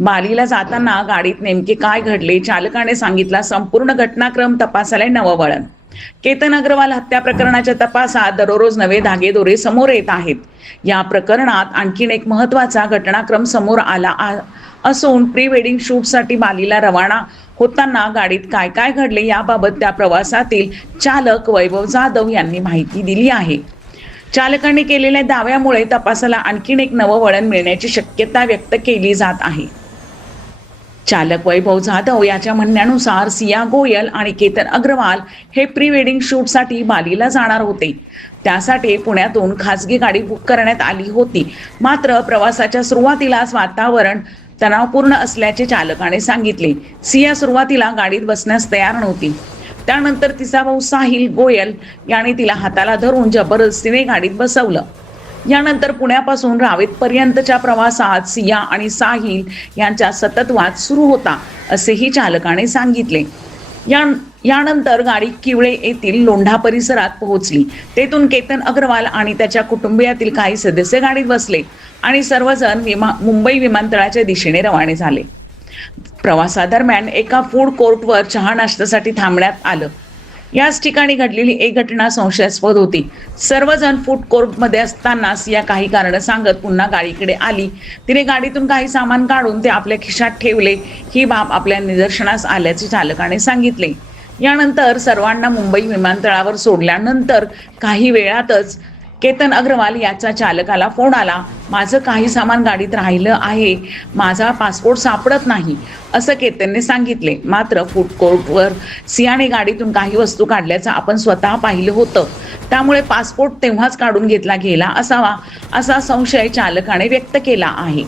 बालीला जाताना गाडीत नेमके काय घडले, चालकाने सांगितला संपूर्ण घटनाक्रम तपासायला नवं वळण. केतन अग्रवाल हत्या प्रकरणाच्या तपासात दररोज नवे धागेदोरे समोर येत आहेत. या प्रकरणात आणखीन एक महत्वाचा घटनाक्रम समोर आला असून प्री वेडिंग शूटसाठी बालीला रवाना होताना गाडीत काय काय घडले याबाबत त्या प्रवासातील चालक वैभव जाधव यांनी माहिती दिली आहे. चालकांनी केलेल्या दाव्यामुळे तपासाला आणखीन एक नवं वळण मिळण्याची शक्यता व्यक्त केली जात आहे. चालक वैभव जाधव याच्या म्हणण्यानुसार सिया गोयल आणि केतन अग्रवाल हे प्री वेडिंग शूटसाठी बालीला जाणार होते. त्यासाठी पुण्यातून खासगी गाडी बुक करण्यात आली होती. मात्र प्रवासाच्या सुरुवातीलाच वातावरण तणावपूर्ण असल्याचे चालकाने सांगितले. सिया सुरुवातीला गाडीत बसण्यास तयार नव्हती. त्यानंतर तिचा भाऊ साहिल गोयल याने तिला हाताला धरून जबरदस्तीने गाडीत बसवलं. यानंतर पुण्यापासून रावेतपर्यंतच्या प्रवासात सिया आणि साहिल यांचा सतत वाद सुरू होता असेही चालकाने सांगितले. यानंतर गाडी किवळे येथील लोंढा परिसरात पोहोचली. तेथून केतन अग्रवाल आणि त्याच्या कुटुंबियातील काही सदस्य गाडीत बसले आणि सर्वजण मुंबई विमानतळाच्या दिशेने रवाने झाले. प्रवासादरम्यान एका फूड कोर्टवर चहा नाश्त्यासाठी थांबण्यात आलं. याच ठिकाणी घडलेली एक घटना संशयास्पद होती. सर्वजण फूड कोर्टमध्ये असताना सिया काही कारण सांगत पुन्हा गाडीकडे आली. तिने गाडीतून काही सामान काढून ते आपल्या खिशात ठेवले. ही बाब आपल्या निदर्शनास आल्याचे चालकाने सांगितले. यानंतर सर्वांना मुंबई विमानतळावर सोडल्यानंतर काही वेळातच केतन अग्रवाल याचा चालकाला फोन आला. माझं काही सामान गाडीत राहिलं आहे, माझा पासपोर्ट सापडत नाही असं केतनने सांगितले. मात्र फूड कोर्टवर सियाने गाडीतून काही वस्तू काढल्याचं आपण स्वतः पाहिलं होतं. त्यामुळे पासपोर्ट तेव्हाच काढून घेतला गेला असावा असा संशय चालकाने व्यक्त केला आहे.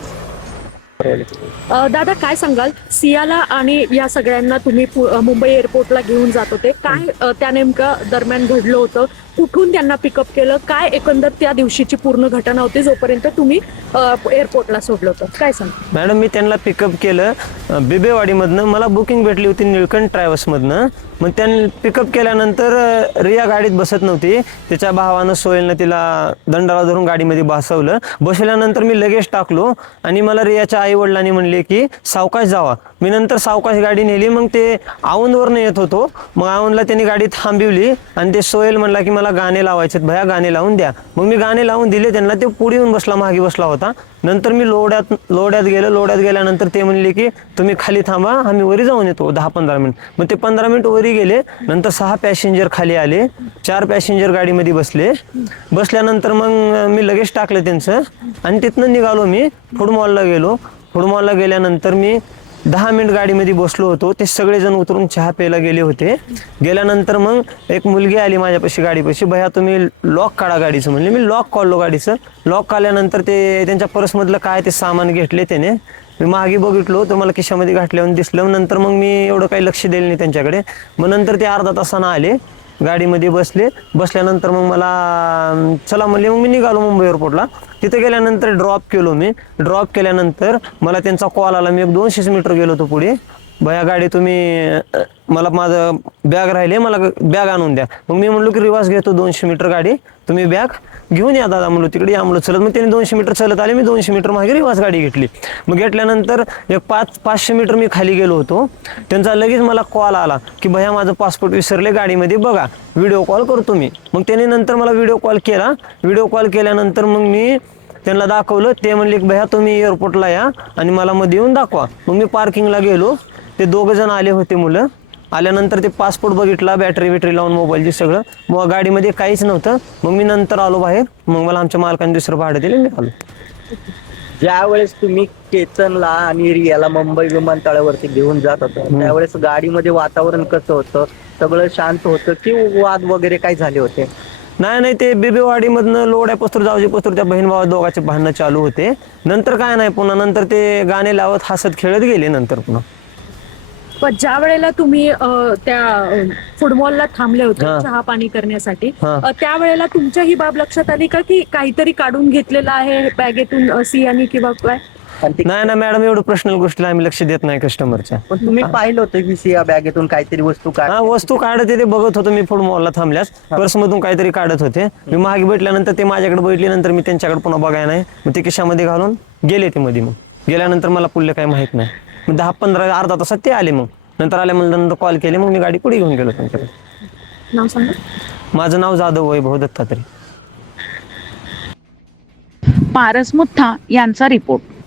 दादा काय सांगाल, सियाला आणि या सगळ्यांना तुम्ही मुंबई एअरपोर्टला घेऊन जात होते, काय त्या नेमक्या दरम्यान घडलं होतं, कुठून त्यांना पिकअप केलं, काय एकंदर त्या दिवशीची पूर्ण घटना होती जोपर्यंत तुम्ही एअरपोर्टला सोडलं होतं, काय सांग? मॅडम, मी त्यांना पिकअप केलं बिबेवाडीमधनं. मला बुकिंग भेटली होती निळकंठ ट्रॅव्हल्समधनं. मग त्यांनी पिकअप केल्यानंतर रिया गाडीत बसत नव्हती. तिच्या भावानं सोहेलनं तिला दंडाला धरून गाडीमध्ये बसवलं. बसवल्यानंतर मी लगेच टाकलो आणि मला रियाच्या आई वडिलांनी म्हणले की सावकाश जावा. मी नंतर सावकाश गाडी नेली. मग ते औंधवरनं येत होतो. मग औंधला त्यांनी गाडी थांबवली आणि ते सोहेल म्हणला की मला गाणे लावायचे, भया गाणे लावून द्या. मग मी गाणे लावून दिले त्यांना. ते पुढे येऊन बसला, मागे बसला होता. नंतर मी लोड्यात गेलो. लोड्यात गेल्यानंतर ते म्हणले की तुम्ही खाली थांबा, आम्ही वरी जाऊन येतो 10-15 मिनिट. मग ते 15 मिनिट वरी गेले. नंतर 6 पॅसेंजर खाली आले, 4 पॅसेंजर गाडीमध्ये बसले. बसल्यानंतर मग मी लगेच टाकलं त्यांचं आणि तिथनं निघालो. मी फूड मॉलला गेलो. फूड मॉलला गेल्यानंतर मी 10 मिनिट गाडीमध्ये बसलो होतो. ते सगळेजण उतरून चहा प्यायला गेले होते. गेल्यानंतर मग एक मुलगी आली माझ्यापाशी गाडीपाशी. भैया तुम्ही लॉक काढा गाडीचं म्हणले. मी लॉक काढलो गाडीचं. लॉक काढल्यानंतर ते त्यांच्या पर्समधलं काय ते सामान घेतले त्याने. मी मागे बघितलो तर मला खिशामध्ये घातल्यावर दिसलं. नंतर मग मी एवढं काही लक्ष दिलं नाही त्यांच्याकडे. मग नंतर ते अर्धा तासानं आले, गाडीमध्ये बसले. बसल्यानंतर मग मला चला म्हणले. मग मी निघालो मुंबई एअरपोर्टला. तिथे गेल्यानंतर ड्रॉप केलो मी. ड्रॉप केल्यानंतर मला त्यांचा कॉल आला. मी 200 मीटर गेलो होतो पुढे. भया गाडी तुम्ही मला माझं बॅग राहिले, मला बॅग आणून द्या. मग मी म्हणलो की रिवाज घेतो 200 मीटर गाडी, तुम्ही बॅग घेऊन या दादा म्हणलो तिकडे या म्हणलो चलत. मग त्यांनी 200 मीटर चलत आले. मी 200 मीटर मागे रिवाज गाडी घेतली. मग घेतल्यानंतर एक 500 मीटर मी खाली गेलो होतो. त्यांचा लगेच मला कॉल आला की भया माझं पासपोर्ट विसरले, गाडीमध्ये बघा, व्हिडिओ कॉल करतो मी. मग त्यांनी नंतर मला व्हिडिओ कॉल केला. व्हिडिओ कॉल केल्यानंतर मग मी त्यांना दाखवलं. ते म्हणले की भया तुम्ही एअरपोर्टला या आणि मला मध्ये येऊन दाखवा. मग मी पार्किंगला गेलो. ते 2 जण आले होते मुलं. आल्यानंतर ते पासपोर्ट बघितला, बॅटरी लावून मोबाईलची सगळं. मग गाडीमध्ये काहीच नव्हतं. मग मी नंतर आलो बाहेर. मग मला आमच्या मालकाने दुसरं भाडं दिलं, मी आलो. ज्यावेळेस तुम्ही केतनला आणि रियाला मुंबई विमानतळावरती घेऊन जात होता त्यावेळेस गाडीमध्ये वातावरण कसं होतं? सगळं शांत होतं की वाद वगैरे काय झाले होते? नाही, ते बिबेवाडीमधनं लोड्यापासून जावजीपासून त्या बहीण भावा दोघांचे भांडणं चालू होते. नंतर काय नाही, पुन्हा नंतर ते गाणे लावत हसत खेळत गेले नंतर पुन्हा. पण ज्या वेळेला तुम्ही त्या फूड मॉलला थांबले होते चहा पाणी करण्यासाठी, त्यावेळेला तुमच्या ही बाब लक्षात आली का की काहीतरी काढून घेतलेलं आहे बॅगेतून सियानी किंवा काय? नाही ना मॅडम, एवढं पर्सनल गोष्टीला आम्ही लक्ष देत नाही कस्टमरच्या. पण तुम्ही पाहिलं होतं की सिया बॅगेतून काहीतरी वस्तू वस्तू काढत ते बघत होतो मी. फूड मॉलला थांबल्यास पर्समधून काहीतरी काढत होते. मी मागे भेटल्यानंतर ते माझ्याकडे बैठले. नंतर मी त्यांच्याकडे पुन्हा बघायला नाही. मग ते खिशामध्ये घालून गेले ते मध्ये. मग गेल्यानंतर मला पुढले काही माहीत नाही. मग 10-15 अर्धा तासात ते आले. मग नंतर आल्यानंतर कॉल केले, मग मी गाडी पुढे घेऊन गेलो त्यांच्याकडे. नाव सांगा. माझं नाव जाधव वैभव दत्तात्रय. पारस मुथा यांचा रिपोर्ट.